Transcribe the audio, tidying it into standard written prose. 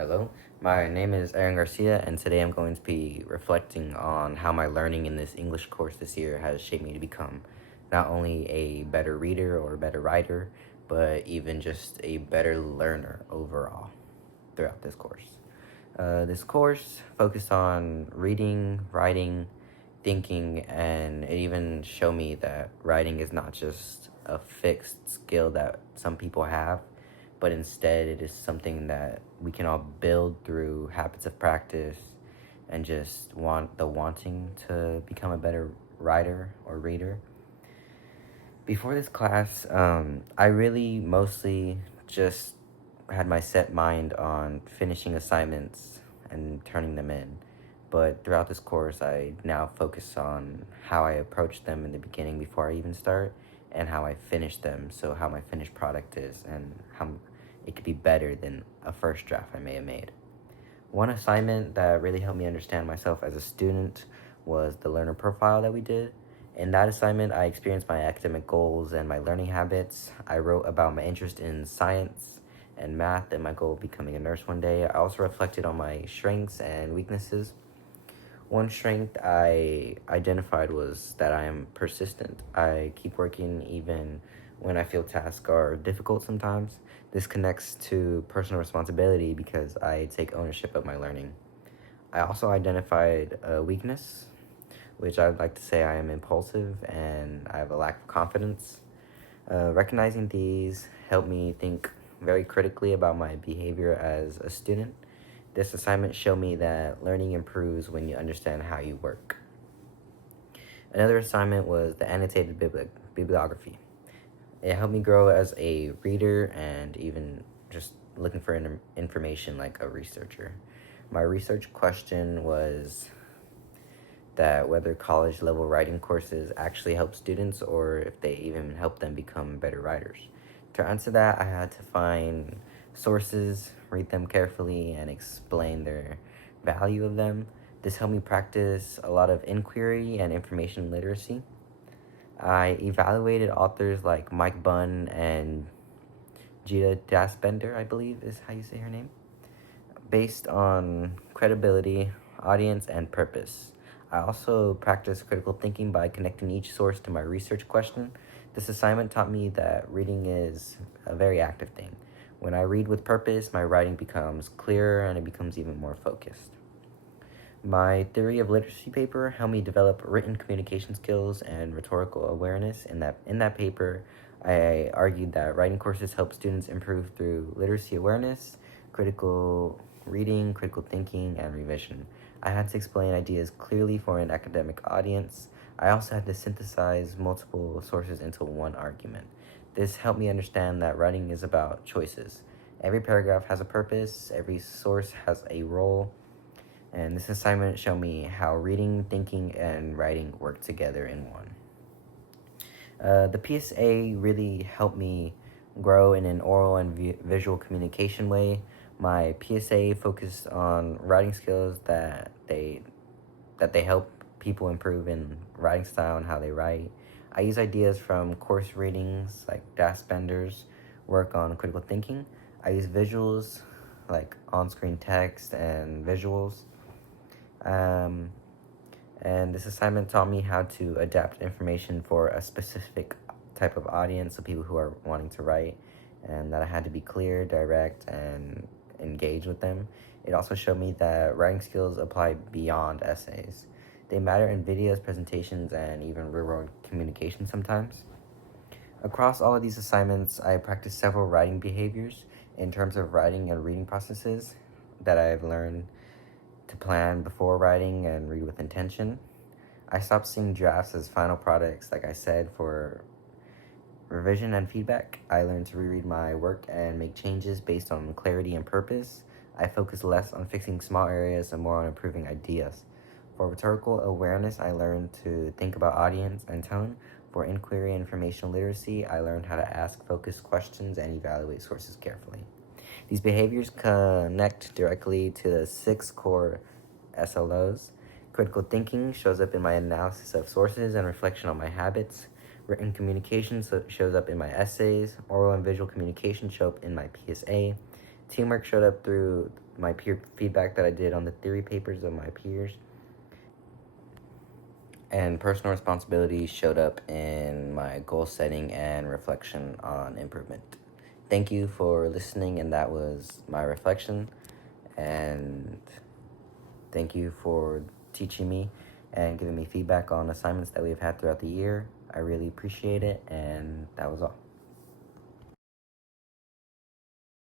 Hello, my name is Aaron Garcia, and today I'm going to be reflecting on how my learning in this English course this year has shaped me to become not only a better reader or a better writer, but even just a better learner overall throughout this course. This course focused on reading, writing, thinking, and it even showed me that writing is not just a fixed skill that some people have, but instead it is something that we can all build through habits of practice and just wanting to become a better writer or reader. Before this class, I really mostly just had my set mind on finishing assignments and turning them in. But throughout this course, I now focus on how I approach them in the beginning before I even start and how I finish them. So how my finished product is and how it could be better than a first draft I may have made. One assignment that really helped me understand myself as a student was the learner profile that we did. In that assignment, I experienced my academic goals and my learning habits. I wrote about my interest in science and math and my goal of becoming a nurse one day. I also reflected on my strengths and weaknesses. One strength I identified was that I am persistent. I keep working even when I feel tasks are difficult sometimes. This connects to personal responsibility because I take ownership of my learning. I also identified a weakness, which I would like to say I am impulsive and I have a lack of confidence. Recognizing these helped me think very critically about my behavior as a student. This assignment showed me that learning improves when you understand how you work. Another assignment was the annotated bibliography. It helped me grow as a reader and even just looking for information like a researcher. My research question was that whether college level writing courses actually help students or if they even help them become better writers. To answer that, I had to find sources, read them carefully, and explain their value of them. This helped me practice a lot of inquiry and information literacy. I evaluated authors like Mike Bunn and Gita Dasbender, I believe is how you say her name, based on credibility, audience, and purpose. I also practice critical thinking by connecting each source to my research question. This assignment taught me that reading is a very active thing. When I read with purpose, my writing becomes clearer and it becomes even more focused. My theory of literacy paper helped me develop written communication skills and rhetorical awareness. In that paper, I argued that writing courses help students improve through literacy awareness, critical reading, critical thinking, and revision. I had to explain ideas clearly for an academic audience. I also had to synthesize multiple sources into one argument. This helped me understand that writing is about choices. Every paragraph has a purpose, every source has a role, and this assignment showed me how reading, thinking, and writing work together in one. The PSA really helped me grow in an oral and visual communication way. My PSA focused on writing skills that they help people improve in writing style and how they write. I use ideas from course readings like Dasbender's work on critical thinking. I use visuals like on-screen text and visuals. Um, and this assignment taught me how to adapt information for a specific type of audience, so people who are wanting to write, and that I had to be clear, direct, and engage with them. It also showed me that writing skills apply beyond essays. They matter in videos, presentations, and even real-world communication sometimes. Across all of these assignments, I practiced several writing behaviors in terms of writing and reading processes that I've learned to plan before writing and read with intention. I stopped seeing drafts as final products, like I said, for revision and feedback. I learned to reread my work and make changes based on clarity and purpose. I focus less on fixing small areas and more on improving ideas. For rhetorical awareness, I learned to think about audience and tone. For inquiry and information literacy, I learned how to ask focused questions and evaluate sources carefully. These behaviors connect directly to the 6 core SLOs. Critical thinking shows up in my analysis of sources and reflection on my habits. Written communication shows up in my essays. Oral and visual communication show up in my PSA. Teamwork showed up through my peer feedback that I did on the theory papers of my peers. And personal responsibility showed up in my goal setting and reflection on improvement. Thank you for listening, and that was my reflection. And thank you for teaching me and giving me feedback on assignments that we've had throughout the year. I really appreciate it, and that was all.